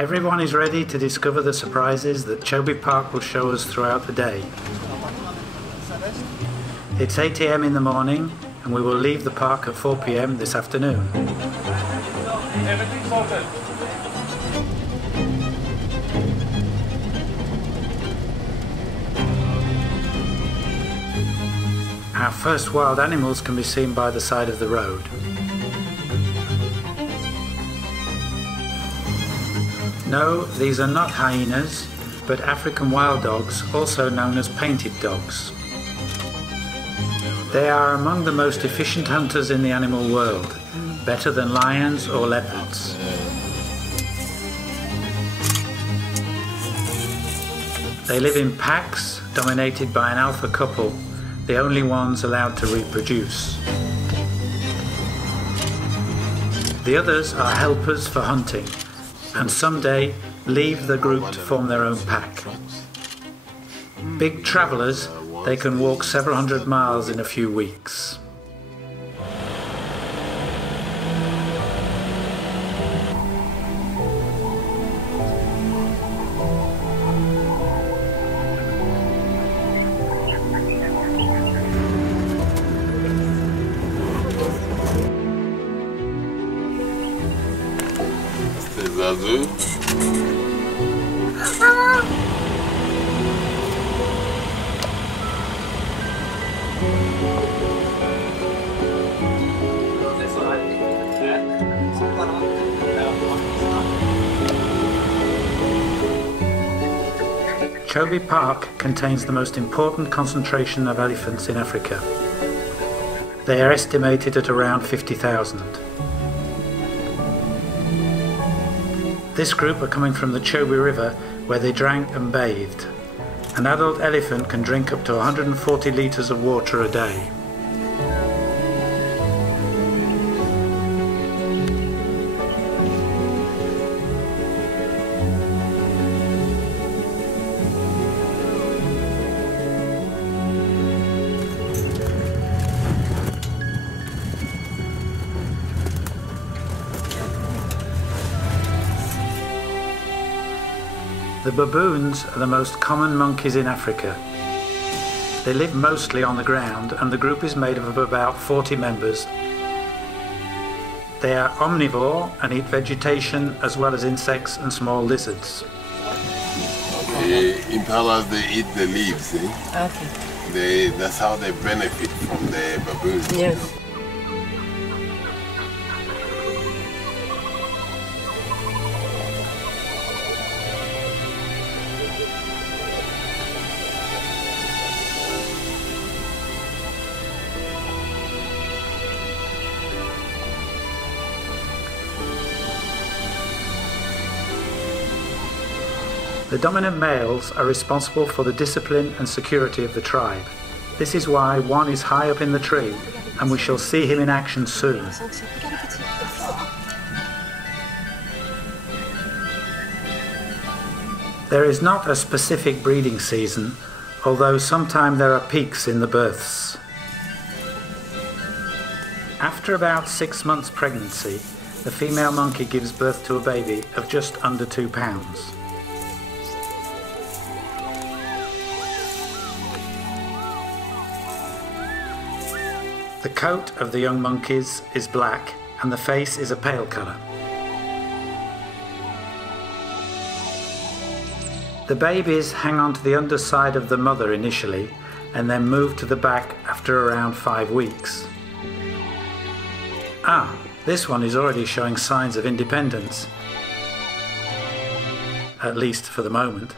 Everyone is ready to discover the surprises that Chobe Park will show us throughout the day. It's 8 AM in the morning and we will leave the park at 4 PM this afternoon. Everything sorted. Our first wild animals can be seen by the side of the road. No, these are not hyenas, but African wild dogs, also known as painted dogs. They are among the most efficient hunters in the animal world, better than lions or leopards. They live in packs, dominated by an alpha couple, the only ones allowed to reproduce. The others are helpers for hunting, and someday leave the group to form their own pack. Big travellers, they can walk several hundred miles in a few weeks. Chobe Park contains the most important concentration of elephants in Africa. They are estimated at around 50,000. This group are coming from the Chobe River where they drank and bathed. An adult elephant can drink up to 140 litres of water a day. The baboons are the most common monkeys in Africa. They live mostly on the ground and the group is made up of about 40 members. They are omnivore and eat vegetation as well as insects and small lizards. The impalas, they eat the leaves. Okay. That's how they benefit from the baboons. Yes. The dominant males are responsible for the discipline and security of the tribe. This is why one is high up in the tree, and we shall see him in action soon. There is not a specific breeding season, although sometimes there are peaks in the births. After about 6 months pregnancy, the female monkey gives birth to a baby of just under 2 pounds. The coat of the young monkeys is black and the face is a pale colour. The babies hang on to the underside of the mother initially and then move to the back after around 5 weeks. Ah, this one is already showing signs of independence, at least for the moment.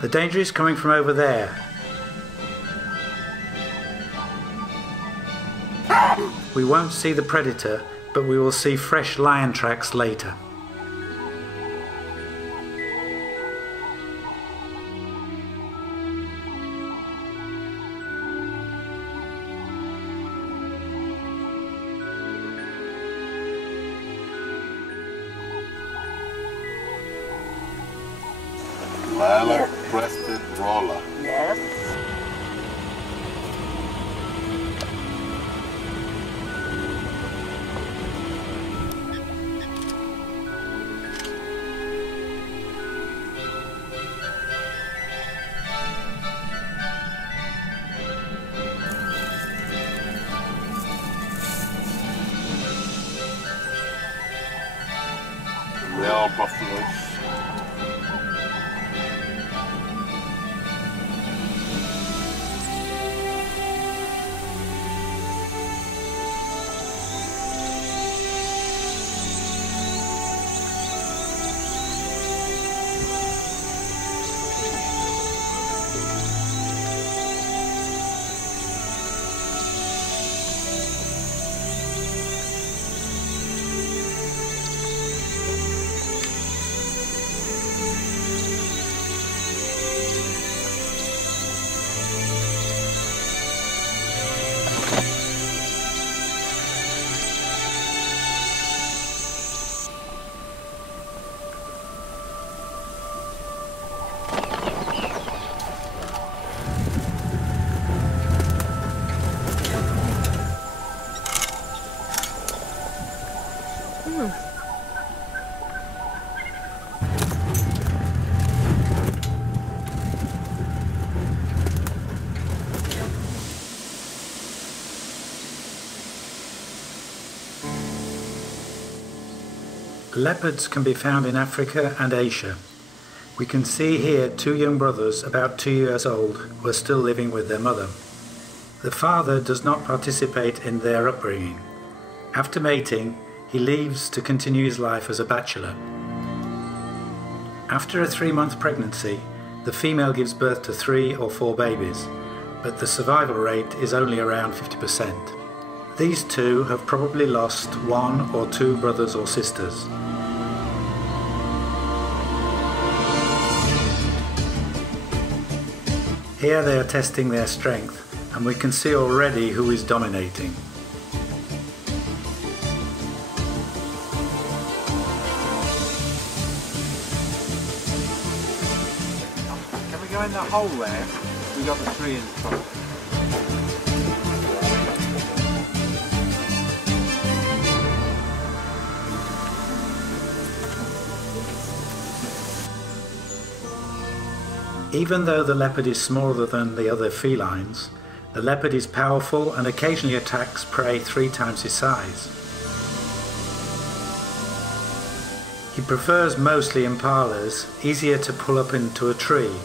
The danger is coming from over there. We won't see the predator, but we will see fresh lion tracks later. Lilac-breasted roller. Yes. Male buffaloes. Leopards can be found in Africa and Asia. We can see here two young brothers about 2 years old who are still living with their mother. The father does not participate in their upbringing. After mating, he leaves to continue his life as a bachelor. After a 3-month pregnancy, the female gives birth to 3 or 4 babies, but the survival rate is only around 50%. These two have probably lost 1 or 2 brothers or sisters. Here they are testing their strength, and we can see already who is dominating. Can we go in the hole there? We got the tree in front. Even though the leopard is smaller than the other felines, the leopard is powerful and occasionally attacks prey 3 times his size. He prefers mostly impalas, easier to pull up into a tree.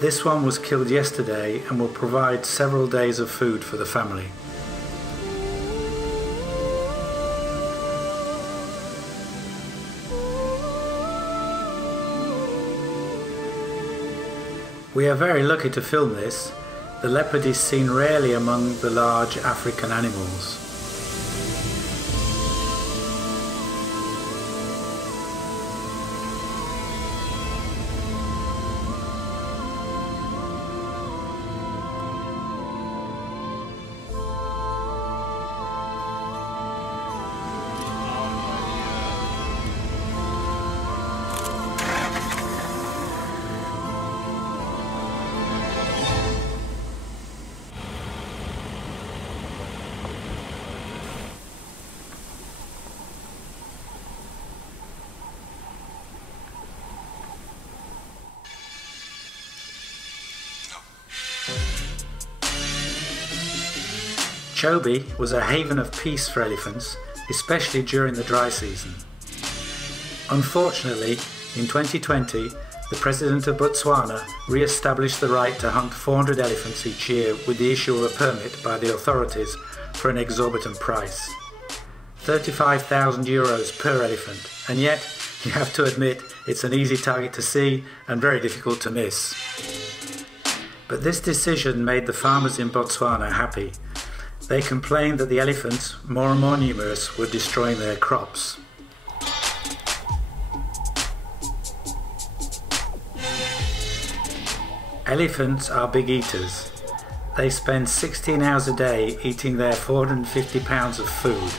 This one was killed yesterday and will provide several days of food for the family. We are very lucky to film this. The leopard is seen rarely among the large African animals. Chobe was a haven of peace for elephants, especially during the dry season. Unfortunately, in 2020, the President of Botswana re-established the right to hunt 400 elephants each year with the issue of a permit by the authorities for an exorbitant price. €35,000 per elephant, and yet, you have to admit, it's an easy target to see and very difficult to miss. But this decision made the farmers in Botswana happy. They complained that the elephants, more and more numerous, were destroying their crops. Elephants are big eaters. They spend 16 hours a day eating their 450 pounds of food.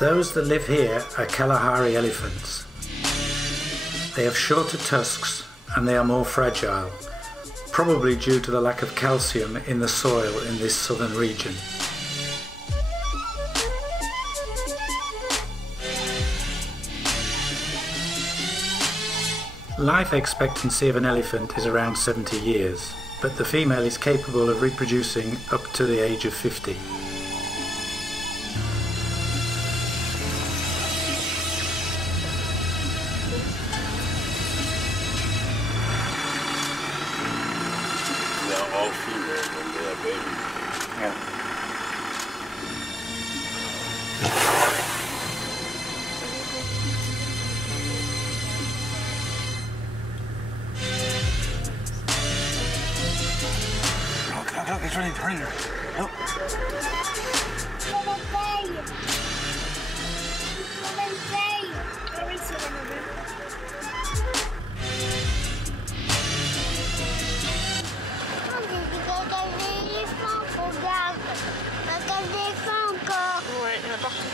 Those that live here are Kalahari elephants. They have shorter tusks and they are more fragile, probably due to the lack of calcium in the soil in this southern region. Life expectancy of an elephant is around 70 years, but the female is capable of reproducing up to the age of 50. They are all female when they are babies. Yeah. Look, it's running, it's running. Look. Ouais, il y en a partout.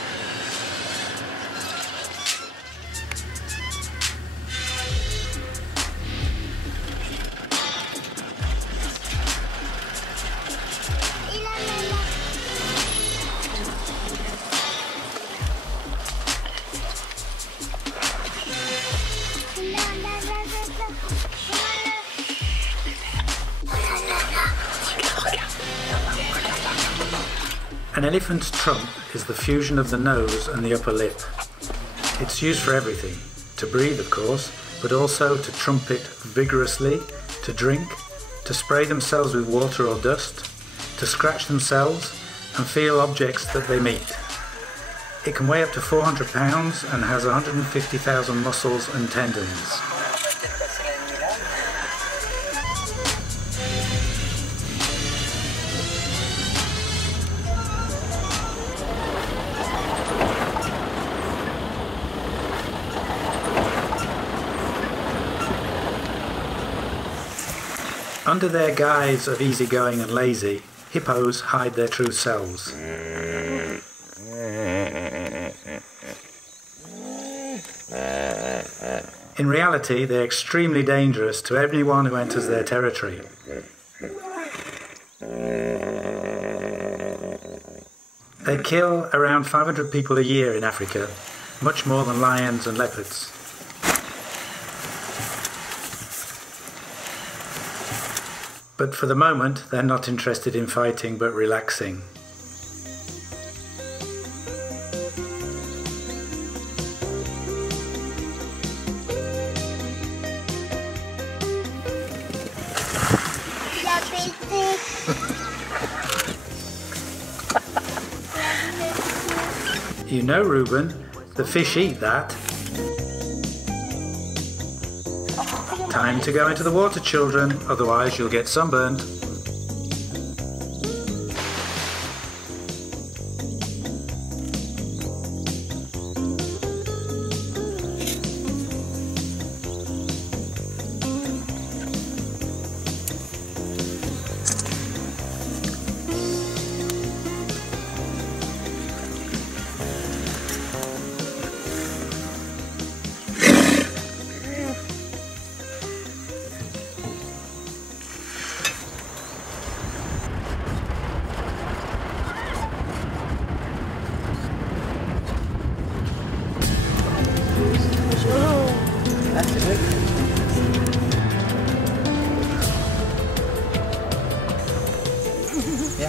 An elephant's trump is the fusion of the nose and the upper lip. It's used for everything, to breathe of course, but also to trumpet vigorously, to drink, to spray themselves with water or dust, to scratch themselves and feel objects that they meet. It can weigh up to 400 pounds and has 150,000 muscles and tendons. Under their guise of easygoing and lazy, hippos hide their true selves. In reality, they're extremely dangerous to anyone who enters their territory. They kill around 500 people a year in Africa, much more than lions and leopards. But for the moment, they're not interested in fighting but relaxing. You know, Reuben, the fish eat that. Time to go into the water, children, otherwise you'll get sunburned.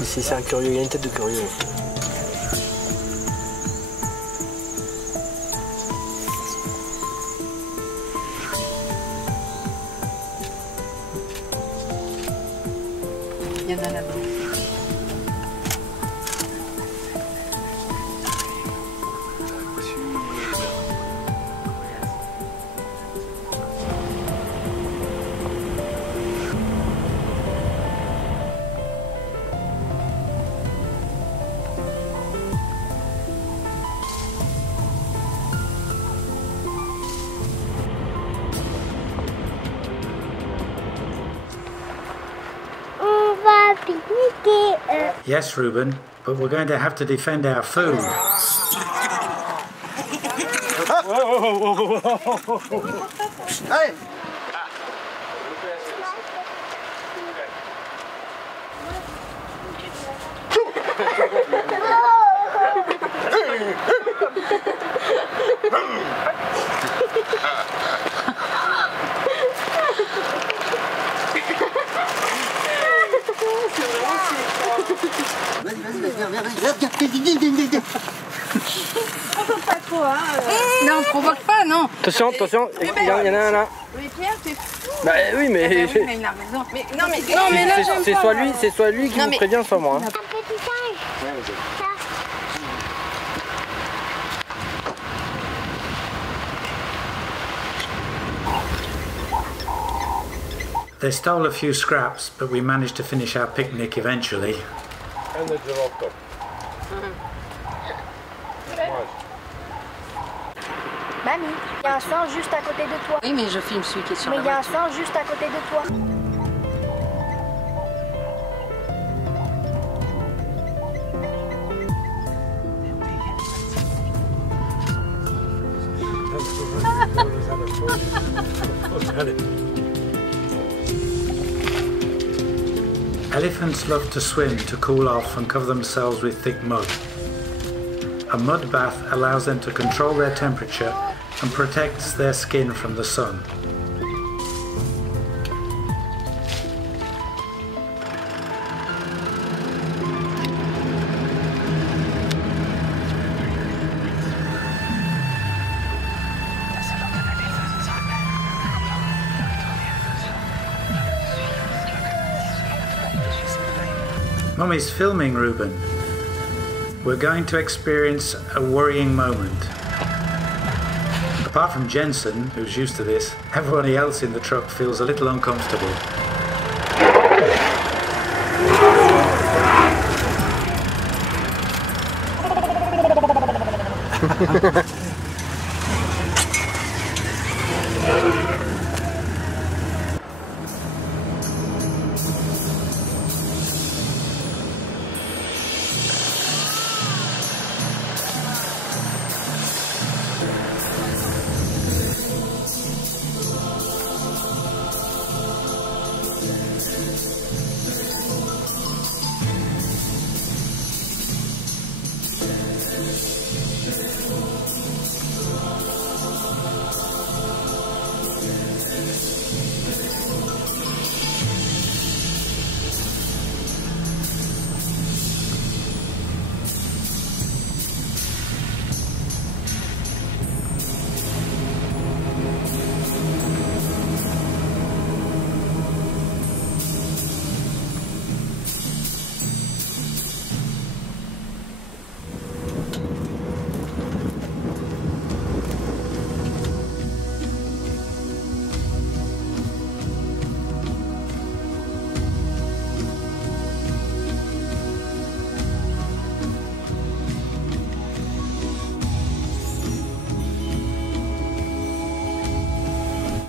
Ici c'est un curieux, il y a une tête de curieux. Il y en a là-bas. Yes, Reuben, but we're going to have to defend our food. Allez. Non, provoque pas, non. Attention, attention, il y en a un là. Mais Pierre, t'es fou. Bah oui, mais... Oui, mais il a raison. Mais, non, mais là, j'aime c'est pas, soit lui qui Non, vous mais- prévient, soit moi. Hein. Un petit singe. Ça. They stole a few scraps, but we managed to finish our picnic eventually. And the giraffe. Mamie, il y a un singe juste à côté de toi. Oui, mais je filme celui qui est sur Mais la il y a un voiture. singe juste à côté de toi. Elephants love to swim to cool off and cover themselves with thick mud. A mud bath allows them to control their temperature and protects their skin from the sun. Mummy's filming, Reuben. We're going to experience a worrying moment. Apart from Jensen, who's used to this, everybody else in the truck feels a little uncomfortable.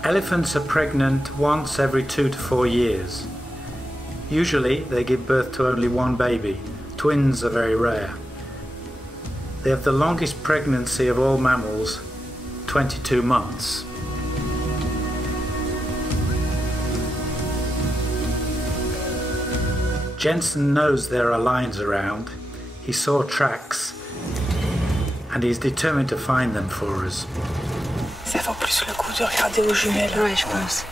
Elephants are pregnant once every 2 to 4 years. Usually they give birth to only one baby. Twins are very rare. They have the longest pregnancy of all mammals, 22 months. Jensen knows there are lions around. He saw tracks and he's determined to find them for us. Ça vaut plus le coup de regarder aux jumelles. Oui, je pense.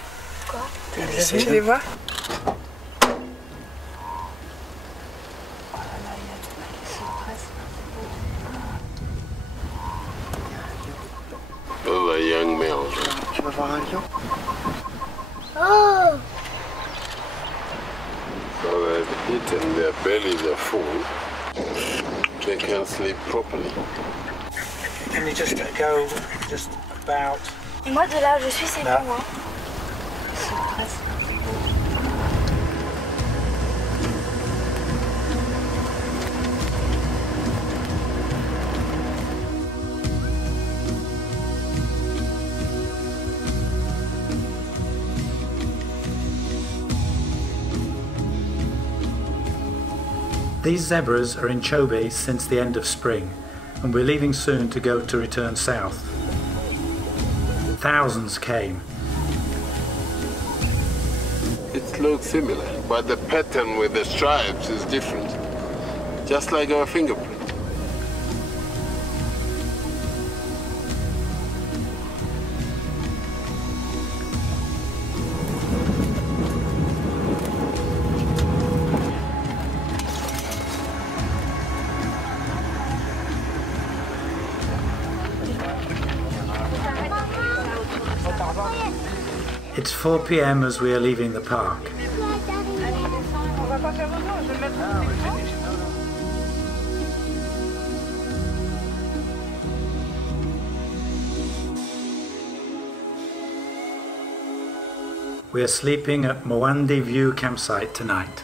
Quoi? Je les vois. Oh, the young male. Tu vas voir un lion? Oh! So they've eaten, their bellies are full. They can't sleep properly. Can you just go just about? Et moi, de là où je suis, c'est Là. bon, hein. These zebras are in Chobe since the end of spring, and we're leaving soon to return south. Thousands came. It looks similar, but the pattern with the stripes is different. Just like our fingerprint. It's 4 p.m. as we are leaving the park. We are sleeping at Mwandi View campsite tonight.